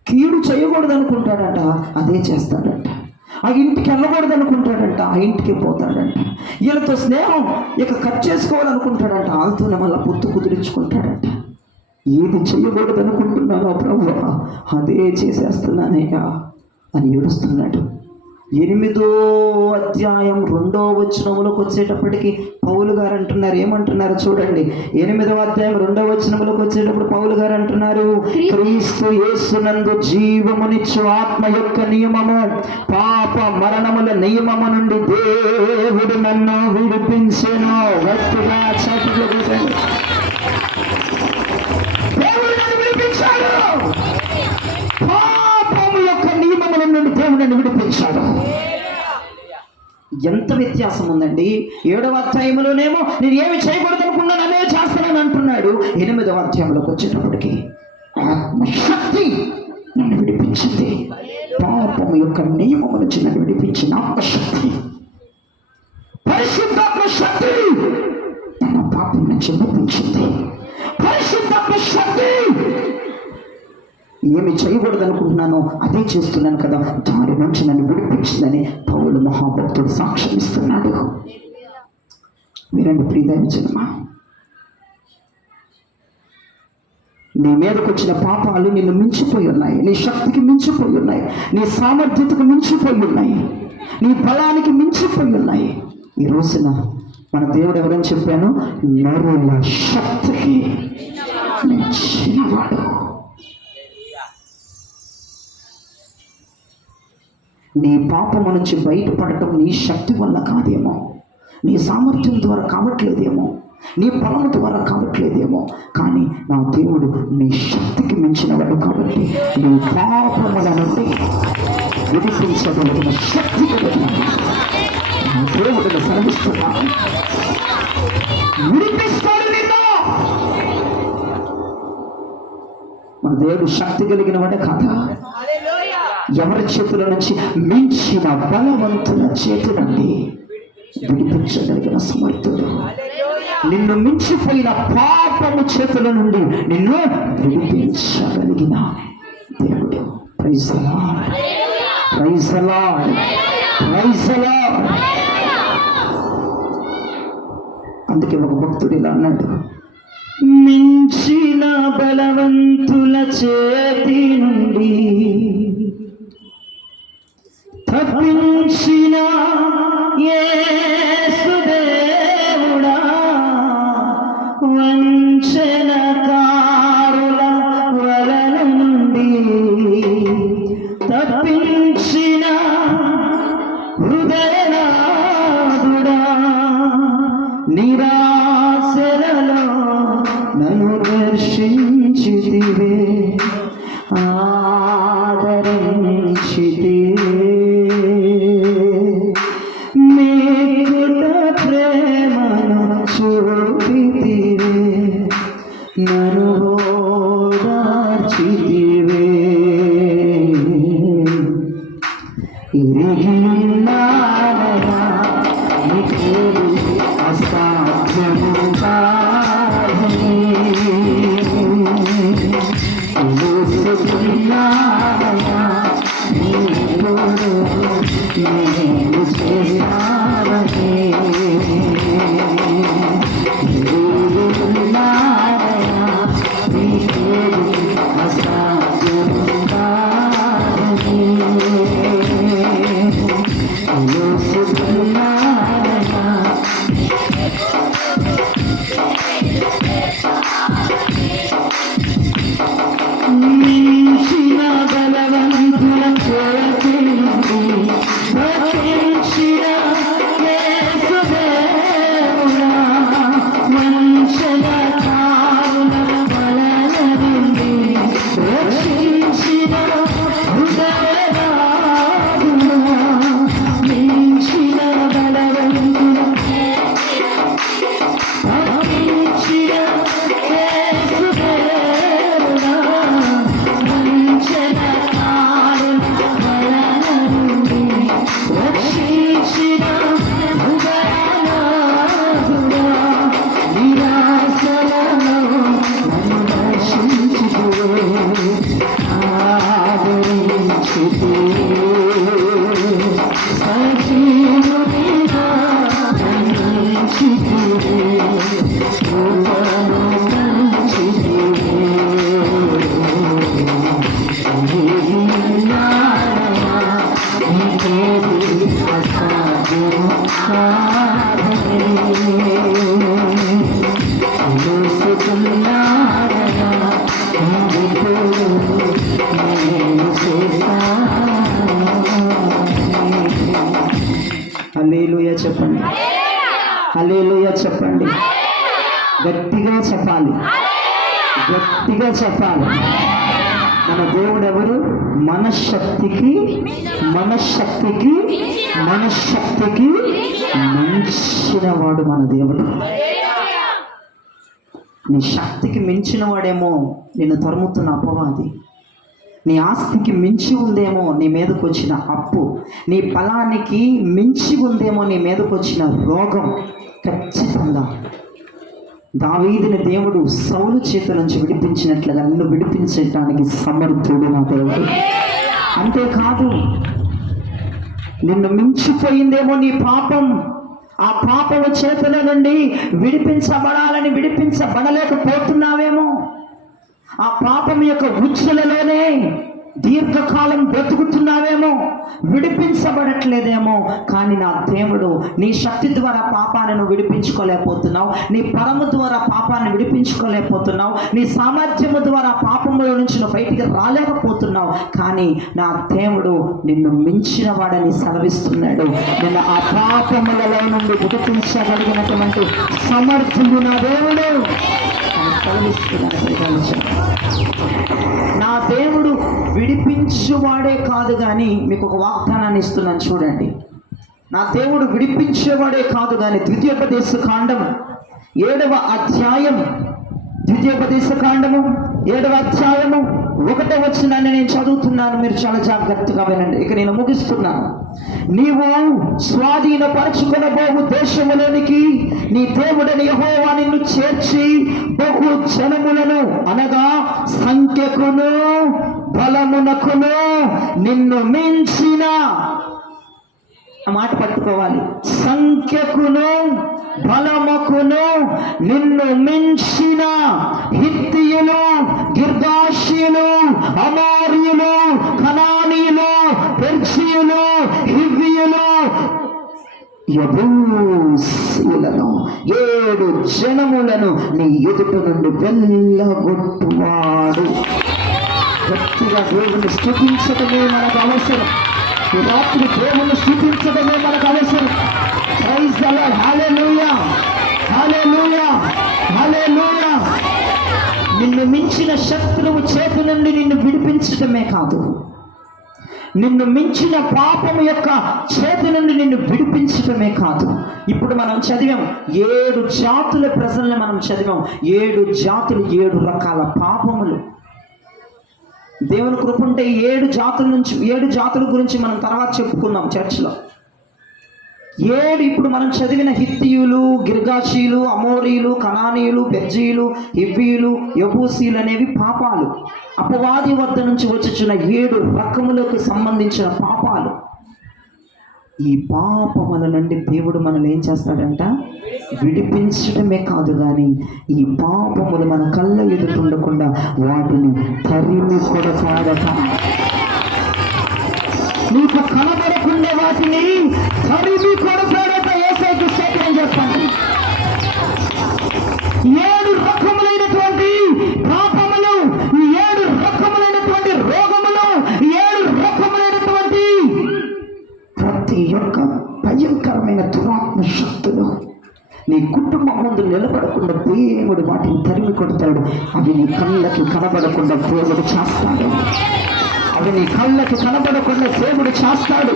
కీడు చేయకూడదు అనుకుంటాడట, అదే చేస్తాడట. ఆ ఇంటికి వెళ్ళకూడదు అనుకుంటాడంట, ఆ ఇంటికి పోతాడంట. వీళ్ళతో స్నేహం ఇక కట్ చేసుకోవాలనుకుంటాడంట, వాళ్ళతోనే మళ్ళీ పొత్తు కుదిరించుకుంటాడంట. ఏది చేయకూడదు అనుకుంటున్నానో ప్రభువా అదే చేసేస్తున్నానయ్యా అని ఏడుస్తున్నాడు. 8వ అధ్యాయం 2వ వచనంలోకి వచ్చేటప్పటికి పౌలు గారు అంటున్నారు, ఏమంటున్నారు చూడండి. 8వ అధ్యాయం 2వ వచనంలోకి వచ్చేటప్పుడు పౌలు గారు అంటున్నారు, క్రీస్తు యేసునందు జీవమునిచ్చు ఆత్మ యొక్క నియమము, పాప మరణముల నియమము నుండి దేవుడు నన్ను విడిపించెను. గట్టిగా చప్పట్లు కొట్టండి. దేవుడు నన్ను విడిపించాడు. పాపము యొక్క నియమముల నుండి దేవుడు నన్ను విడిపించాడు. ఎంత వ్యత్యాసం ఉందండి. 7వ అధ్యాయంలోనేమో నేను ఏమి చేయకూడదు అనుకున్నాను అదే చేస్తానని అంటున్నాడు. 8వ అధ్యాయంలోకి వచ్చేటప్పటికి ఆత్మశక్తి నన్ను విడిపించింది. పాపము యొక్క నియమము నుంచి నన్ను విడిపించిన ఆత్మశక్తి, పరిశుద్ధాత్మ శక్తి తన పాపం నుంచి విడిపించింది. పరిశుద్ధాత్మ శక్తి ఏమి చేయకూడదు అనుకుంటున్నానో అదే చేస్తున్నాను కదా, దాని నుంచి నన్ను విడిపించిందని పౌలు మహాభక్తుడు సాక్ష్యం ఇస్తున్నాడు. మీరండి ప్రియదైవజనమా, నీ మీదకి వచ్చిన పాపాలు నిన్ను మించిపోయి ఉన్నాయి, నీ శక్తికి మించిపోయి ఉన్నాయి, నీ సామర్థ్యతకు మించిపోయి ఉన్నాయి, నీ బలానికి మించిపోయి ఉన్నాయి. ఈ రోజున మన దేవుడు ఎవరని చెప్పాను, నరుల శక్తికి మించినవాడు. నీ పాపము నుంచి బయటపడటం నీ శక్తి వల్ల కాదేమో, నీ సామర్థ్యం ద్వారా కావట్లేదేమో, నీ బలము ద్వారా కావట్లేదేమో, కానీ నా దేవుడు నీ శక్తికి మించినవాడు. కాబట్టి నీ పాపముల నుండి విడిపించగలిగిన శక్తి కలిగిన నా దేవుడిని సెలవిస్తున్నా. విడిపిస్తాడు నిన్ను. మన దేవుడు శక్తి కలిగిన వాడే కాదా? ఎవరి చేతుల నుంచి మించిన బలవంతుల చేతి నుండి విడిపించగలిగిన సమర్థుడు. నిన్ను మించిపోయిన పాపము చేతుల నుండి నిన్ను విడిపించగలిగిన దేవుడు. Praise the Lord, praise the Lord, praise the Lord. అందుకే ఒక భక్తుడు ఇలా అన్నాడు, మించిన బలవంతుల చేతి నుండి తప్పించిన యేసుదేవుడా, వంచనకారుల వలన నుండి తప్పించిన హృదయనాథుడా, నిరాశలలో నన్ను దర్శించితివే, ఆదరించితివే, చూపితివే, నన్ను ఓదార్చితివే, ఇరిగినానయా నీకేది అసాధ్యము కాదని, తెలుసుకున్నానయా నీతో నేను చేస్తానని. మించిన చెప్పండి. హల్లెలూయా చెప్పండి. గట్టిగా చెప్పాలి, గట్టిగా చెప్పాలి. మన దేవుడు ఎవరు? మనశక్తికి మించిన వాడు మన దేవుడు. నీ శక్తికి మించిన వాడేమో నిన్ను తరుముతున్న అపవాది, నీ ఆస్తికి మించి ఉందేమో నీ మీదకు వచ్చిన అప్పు, నీ ఫలానికి మించి ఉందేమో నీ మీదకు వచ్చిన రోగం. ఖచ్చితంగా దావీదుని దేవుడు సౌలు చేత నుంచి విడిపించినట్లుగా నిన్ను విడిపించడానికి సమర్థుడు నా దేవుడు. అంతేకాదు, నిన్ను మించిపోయిందేమో నీ పాపం, ఆ పాపము చేతుల నుండి విడిపించబడలేకపోతున్నావేమో, ఆ పాపం యొక్క ఉచ్చులలోనే దీర్ఘకాలం బ్రతుకుతున్నావేమో, విడిపించబడట్లేదేమో. కానీ నా దేవుడు నీ శక్తి ద్వారా పాపాన్ని నువ్వు విడిపించుకోలేకపోతున్నావు, నీ పరము ద్వారా పాపాన్ని విడిపించుకోలేకపోతున్నావు, నీ సామర్థ్యము ద్వారా పాపముల నుంచి నువ్వు బయటికి రాలేకపోతున్నావు. కానీ నా దేవుడు నిన్ను మించిన వాడని సెలవిస్తున్నాడు. నిన్ను ఆ పాపములలో నుండి విడిపించగలిగినటువంటి సమర్థుడు నా దేవుడు సెలవిస్తున్నాడు. నా దేవుడు విడిపించేవాడే కాదు, కానీ మీకు ఒక వాగ్దానాన్ని ఇస్తున్నాను చూడండి. నా దేవుడు విడిపించేవాడే కాదు కానీ ద్వితీయోపదేశ కాండము 7వ అధ్యాయం 1వ వచనాన్ని నేను చదువుతున్నాను, మీరు చాలా జాగ్రత్తగా వినండి. ఇక నేను ముగిస్తున్నాను. నీవు స్వాధీనపరచుకొనబోవు దేశములోనికి నీ దేవుడని యెహోవా నిన్ను చేర్చి బహు జనములను అనగా సంఖ్యకును బలమునకును నిన్ను మించిన, ఆ మాట పట్టుకోవాలి, సంఖ్యకును బలముకును నిన్ను మించిన హిత్తీయులు, గిర్గాషీయులు, అమోరీయులు, కనానీయులు, పెర్షీయులు, హివ్వీయులు, యెబూసీయులను 7 జనములను నీ ఎదుట నుండి వెళ్ళగొట్టువాడు. గట్టిగా దేవుని స్తుతించడమే మనకు అవసరం. ఈ రాత్రి దేవుని స్తుతించడమే మనకు అవసరం. Praise the Lord. Hallelujah, hallelujah, hallelujah. నిన్ను మించిన శత్రువు చేతి నుండి నిన్ను విడిపించడమే కాదు, నిన్ను మించిన పాపము యొక్క చేతి నుండి నిన్ను విడిపించడమే కాదు. ఇప్పుడు మనం చదివాం 7 జాతుల ప్రజల్ని మనం చదివాం. 7 జాతులు, 7 రకాల పాపములు. దేవుని కృప ఉంటే 7 జాతుల గురించి మనం తర్వాత చెప్పుకుందాం చర్చ్లో. 7 ఇప్పుడు మనం చదివిన హిత్తీయులు, గిర్గాషీలు, అమోరీలు, కనానీయులు, పెర్జీయులు, హివ్వీయులు, యెబూసీలు అనేవి పాపాలు. అపవాది వద్ద నుంచి వచ్చుచున్న 7 రకములకు సంబంధించిన పాపాలు. ఈ పాపముల నుండి దేవుడు మనల్ని ఏం చేస్తాడంట? విడిపించడమే కాదు కానీ ఈ పాపములు మన కళ్ళ ఎదుటుండకుండా వాటిని తరిమి కొడతాడట. నీకు కనబడకుండా వాటిని తరిమి కొడతాడట. యేసయ్యకు స్తోత్రం చెప్పండి. 7 రకములైనటువంటి పాపములు, 7 రకములైనటువంటి రోగములు, 7 రకములైనటువంటి ప్రతి ఒక్క భయంకరమైన దురాత్మ శక్తులు నీ కుటుంబం ముందు నిలబడకుండా దేవుడు వాటిని తరిమి కొడతాడు. అవి నీ కళ్ళకి కనబడకుండా దేవుడు చేస్తాడు. అవి నీ కళ్ళకి కనబడకుండా దేవుడు చేస్తాడు.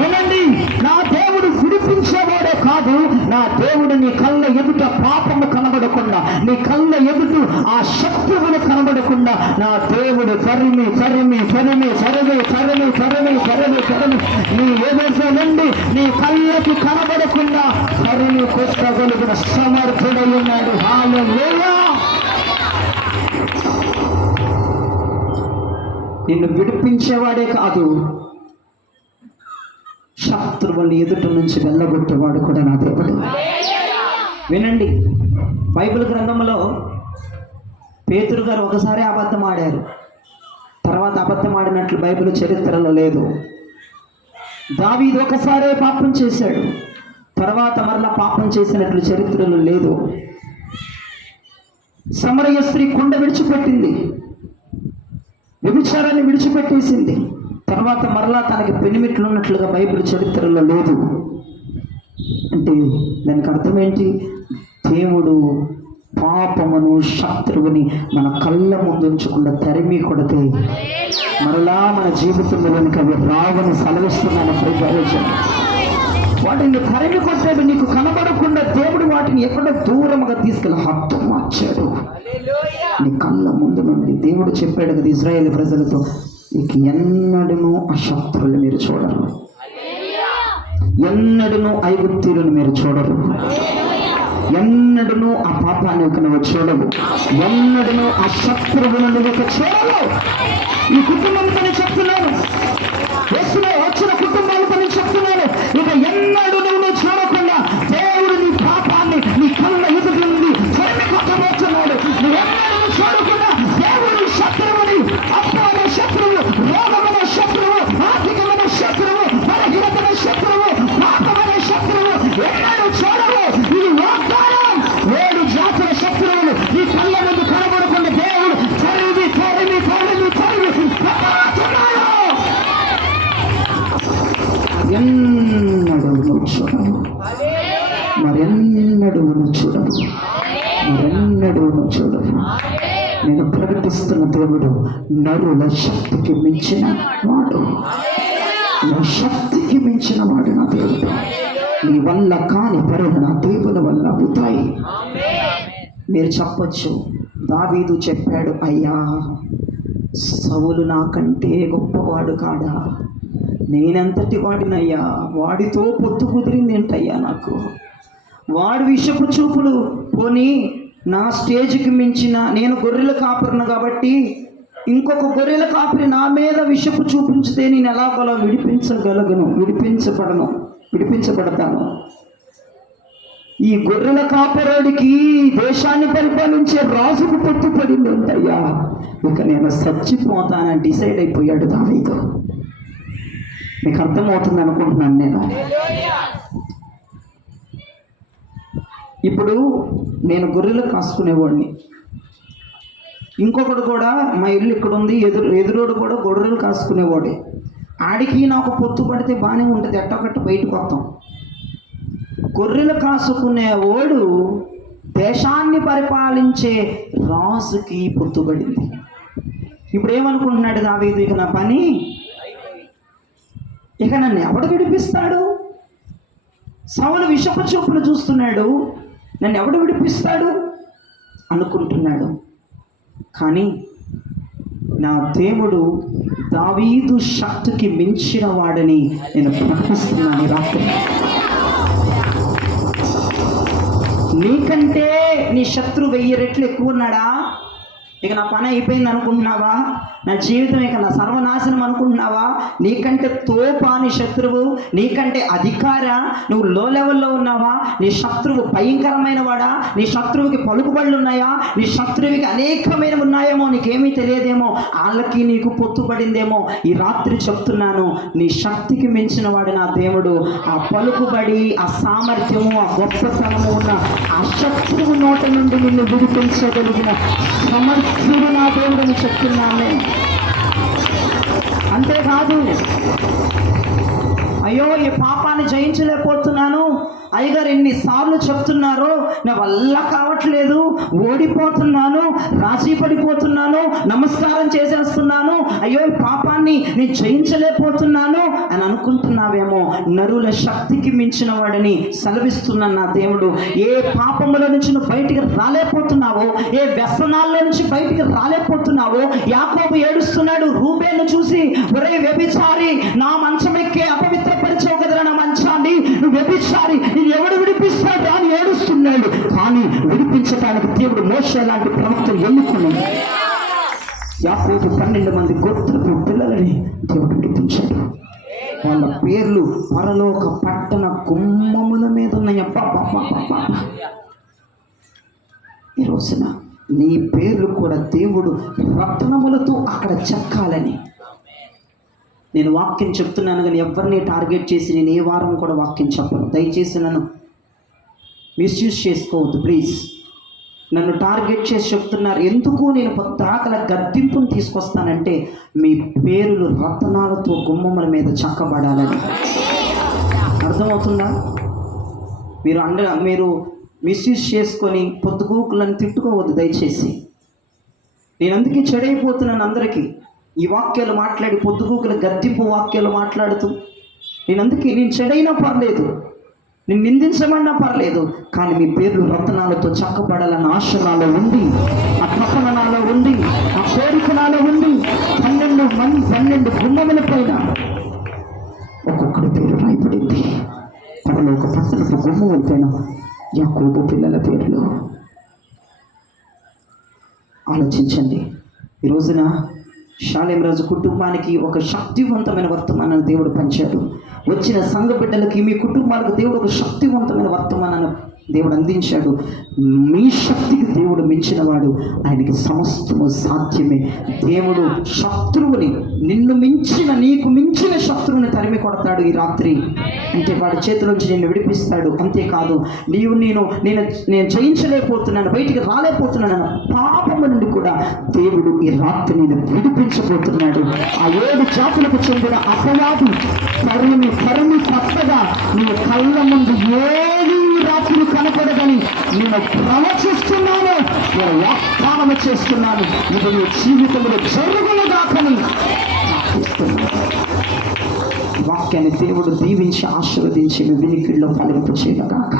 వినండి, నా దేవుడు విడిపించేవాడే కాదు, నా దేవుడు నీ కళ్ళ ఎదుట పాపము కనబడకుండా, నీ కళ్ళ ఎదుట ఆ శత్రువులు కనబడకుండా నా దేవుడు తరిమి తరిమి తరిమి తరిమి తరిమి తరిమి తరిమి తరిమి నీ ఎదుట నుండి నీ కళ్ళకి కనబడకుండా తరిమి కొట్టగలిగిన సమర్థుడై ఉన్నాడు. హల్లెలూయా. నిన్ను విడిపించేవాడే కాదు, శత్రువుల్ని ఎదుట నుంచి వెళ్ళగొట్టేవాడు కూడా నా దేవుడు. వినండి, బైబిల్ గ్రంథంలో పేతురు గారు ఒకసారి అబద్ధం ఆడారు, తర్వాత అబద్ధం ఆడినట్లు బైబిల్ చరిత్రలో లేదు. దావీదు ఒకసారే పాపం చేశాడు, తర్వాత మరలా పాపం చేసినట్లు చరిత్రలో లేదు. సమరయ స్త్రీ కుండ విడిచిపెట్టింది, వ్యభిచారాన్ని విడిచిపెట్టేసింది, తర్వాత మరలా తనకి పెనిమిట్లు ఉన్నట్లుగా బైబిల్ చరిత్రలో లేదు. అంటే దానికి అర్థం ఏంటి? దేవుడు పాపమును, శత్రువుని మన కళ్ళ ముందు ఉంచకుండా తరిమి కొడితే మరలా మన జీవితంలోనికి అవి రావని సెలవిస్తున్నాను. వాటిని తరిమి కొట్టాడు, నీకు కనబడకుండా దేవుడు వాటిని ఎక్కడో దూరంగా తీసుకెళ్ళి హత్తు మార్చాడు. నీ కళ్ళ ముందు నుండి దేవుడు చెప్పాడు కదా ఇజ్రాయేల్ ప్రజలతో, నీకు ఎన్నడూ ఆ శత్రువులు మీరు చూడరు, ఎన్నడూ ఐగుప్తీయులను మీరు చూడరు, ఎన్నడూ ఆ పాపాన్ని నువ్వు చూడవు, ఎన్నడూ ఆ శత్రువులను నువ్వు చూడవు. ఈ కుటుంబంతో చెప్తున్నాను, యేసులో వచ్చిన కుటుంబాలతో చెప్తున్నాను, ఇక ఎన్నడూ నువ్వు చూడకుండా దేవుడు నీ పాపాన్ని నీ కళ్ళ ఎదుటి నుండి తరిమి కొట్టబోతున్నాడు. నువ్వు ఎన్నడూ చూడకుండా దేవుడు శత్రువుని, అప్పమైన శత్రువు, రోగమైన శత్రువు, ఆర్థికమైన శత్రువు, బలహీనమైన శత్రువు, పాపమైన శత్రువు ఎన్నడూ చూడవు. ఇది వాగ్దానం. 7 జాతుల శత్రువులు నీ కళ్ళ ముందు కనబడకుండా దేవుడు తరిమి తరిమి తరిమి తరిమి కొట్టబోతున్నాడు. ఎన్నడూ నువ్వు చూడవు, మరెన్నడూ నువ్వు చూడవు, మరెన్నడూ నువ్వు చూడవు. నేను ప్రకటిస్తున్న దేవుడు నరుల శక్తికి మించిన వాడు, నా శక్తికి మించిన వాడు నా దేవుడు. నీ వల్ల కాని పనులు నా దేవుని వల్ల అవుతాయి. మీరు చెప్పొచ్చు, దావీదు చెప్పాడు, అయ్యా సౌలు నాకంటే గొప్పవాడు కాడా, నేనెంతటి వాడినయ్యా, వాడితో పొత్తు కుదిరింది ఏంటయ్యా నాకు, వాడి విషపు చూపులు పోనీ నా స్టేజ్కి మించిన, నేను గొర్రెల కాపురను కాబట్టి ఇంకొక గొర్రెల కాపురి నా మీద విషపు చూపించితే నేను ఎలాగోలా విడిపించబడతాను. ఈ గొర్రెల కాపురాడికి దేశాన్ని పరిపాలించే రాజుకు పొత్తు పడింది ఉంటాయ్యా, ఇక నేను చచ్చిపోతానని డిసైడ్ అయిపోయాడు దావీదు. మీకు అర్థమవుతుంది అనుకుంటున్నాను నేను. ఇప్పుడు నేను గొర్రెలు కాసుకునేవాడిని, ఇంకొకడు కూడా మా ఇల్లు ఇక్కడ ఉంది, ఎదురోడు కూడా గొర్రెలు కాసుకునేవాడే. ఆడికి నాకు పొత్తు పడితే బాగానే ఉంటుంది, ఎట్టొకట్టు బయటకు వస్తాం. గొర్రెలు కాసుకునేవాడు దేశాన్ని పరిపాలించే రాజుకి పొత్తుపడింది. ఇప్పుడు ఏమనుకుంటున్నాడు దావీదు, ఇక నా పని, ఇక నన్ను ఎవడు విడిపిస్తాడు? సౌలు విషపు చూపులు చూస్తున్నాడు, నన్ను ఎవడు విడిపిస్తాడు అనుకుంటున్నాడు. కానీ నా దేవుడు దావీదు శక్తికి మించిన వాడని నేను ప్రకటిస్తున్నాను రాత్రి. నీకంటే నీ శత్రువు 1000 రెట్లు ఎక్కువ ఉన్నాడా? ఇక నా పని అయిపోయింది అనుకుంటున్నావా? నా జీవితం ఇక నా సర్వనాశనం అనుకుంటున్నావా? నీకంటే తోపాని శత్రువు, నీకంటే అధికార, నువ్వు లో లెవెల్లో ఉన్నావా? నీ శత్రువు భయంకరమైన వాడా? నీ శత్రువుకి పలుకుబడులు ఉన్నాయా? నీ శత్రువుకి అనేకమైనవి ఉన్నాయేమో, నీకేమీ తెలియదేమో, వాళ్ళకి నీకు పొత్తుపడిందేమో. ఈ రాత్రి చెప్తున్నాను, నీ శక్తికి మించిన వాడు నా దేవుడు. ఆ పలుకుబడి, ఆ సామర్థ్యము, ఆ గొప్పతనము ఉన్న ఆ శత్రువు నోట నుండి నిన్ను విడిపించగలిగిన సమర్థుడు నా దేవుడని చెప్తున్నాను. అంతేకాదు, అయ్యో ఈ పాపాన్ని జయించలేకపోతున్నాను, అయ్యగారు ఎన్నిసార్లు చెప్తున్నారు, నా వల్ల కావట్లేదు, ఓడిపోతున్నాను, రాజీ పడిపోతున్నాను, నమస్కారం చేసేస్తున్నాను, అయ్యో ఈ పాపాన్ని నేను జయించలేకపోతున్నాను అని అనుకుంటున్నావేమో. నరుల శక్తికి మించిన వాడని సెలవిస్తున్నాను నా దేవుడు. ఏ పాపముల నుంచి నువ్వు బయటికి రాలేకపోతున్నావో, ఏ వ్యసనాల నుంచి బయటికి రాలేకపోతున్నావో, యాకోబు ఏడుస్తున్నాడు రూబేను చూసి, ఒరే వ్యభిచారి, నా మంచం ఎక్కే అపవిత్రపరిచావు కదరా నా మంచాన్ని, నువ్వు వ్యభిచారి, ఎవడు విడిపిస్తాడు అని ఏడుస్తున్నాడు. కానీ విడిపించడానికి దేవుడు మోషే లాంటి ప్రవక్తను ఎన్నుకున్నాడు. యాకోబు 12 మంది గోత్రపు పిల్లలని దేవుడు విడిపించాడు. వాళ్ళ పేర్లు పరలోక పట్టణ గుమ్మముల మీద ఉన్నాయి. ఈ రోజున నీ పేర్లు కూడా దేవుడు రత్నములతో అక్కడ చెక్కాలని నేను వాక్యం చెప్తున్నాను. కానీ ఎవరిని టార్గెట్ చేసి నేను ఏ వారం కూడా వాక్యం చెప్పను. దయచేసి నన్ను మిస్యూజ్ చేసుకోవద్దు ప్లీజ్. నన్ను టార్గెట్ చేసి చెప్తున్నారు. ఎందుకు నేను దాకల గద్దింపును తీసుకొస్తానంటే, మీ పేరులు రత్నాలతో గుమ్మముల మీద చెక్కబడాలని. అర్థమవుతుందా? మీరు మిస్యూజ్ చేసుకొని పొద్దుగూకులను తిట్టుకోవద్దు దయచేసి. నేను అందుకే చెడైపోతున్నాను అందరికీ ఈ వాక్యాలు మాట్లాడి, పొద్దుగూకుల గద్దింపు వాక్యాలు మాట్లాడుతూ. నేను చెడైనా పర్లేదు, నేను నిందించమన్నా పర్లేదు, కానీ మీ పేర్లు రత్నాలతో చక్కబడాలన్న ఆశ నాలో ఉంది, ఆ తపన నాలో ఉంది, ఆ కోరిక నాలో ఉంది. 12 గుమ్మముల పైన ఒక్కొక్కడి పేరు రాయబడింది. పరలోక పట్టణపు గుమ్మముల పైన యాకోబు పిల్లల పేర్లు. ఆలోచించండి. ఈ రోజున షాలేం రాజు కుటుంబానికి ఒక శక్తివంతమైన వర్తమానాన్ని దేవుడు పంచాడు. వచ్చిన సంఘ బిడ్డలకి, మీ కుటుంబాలకు దేవుడు ఒక శక్తివంతమైన వర్తమానాన్ని దేవుడు అందించాడు. మీ శక్తికి దేవుడు మించినవాడు, ఆయనకి సమస్తము సాధ్యమే. దేవుడు శత్రువుని, నీకు మించిన శత్రువుని తరిమి కొడతాడు ఈ రాత్రి. అంటే వాడి చేతి నుంచి నిన్ను విడిపిస్తాడు. అంతేకాదు, నేను జయించలేకపోతున్నాను, బయటికి రాలేకపోతున్నాను అన్న పాపము నుండి కూడా దేవుడు ఈ రాత్రి నేను విడిపించబోతున్నాడు. ఆ 7 జాతులకు చెందిన అపవాది తరిమి కొత్తగా నీ కళ్ళ ముందు ఏది రాత్రి కనపడదని నేను ప్రవచిస్తున్నాను, నేను వాగ్దానం చేస్తున్నాను. ఇది నీ జీవితంలో జరుగును దాకని వాక్యాన్ని దేవుడు దీవించి ఆశీర్వదించి మీ వినికిడిలో ఫలింప చేయగాక.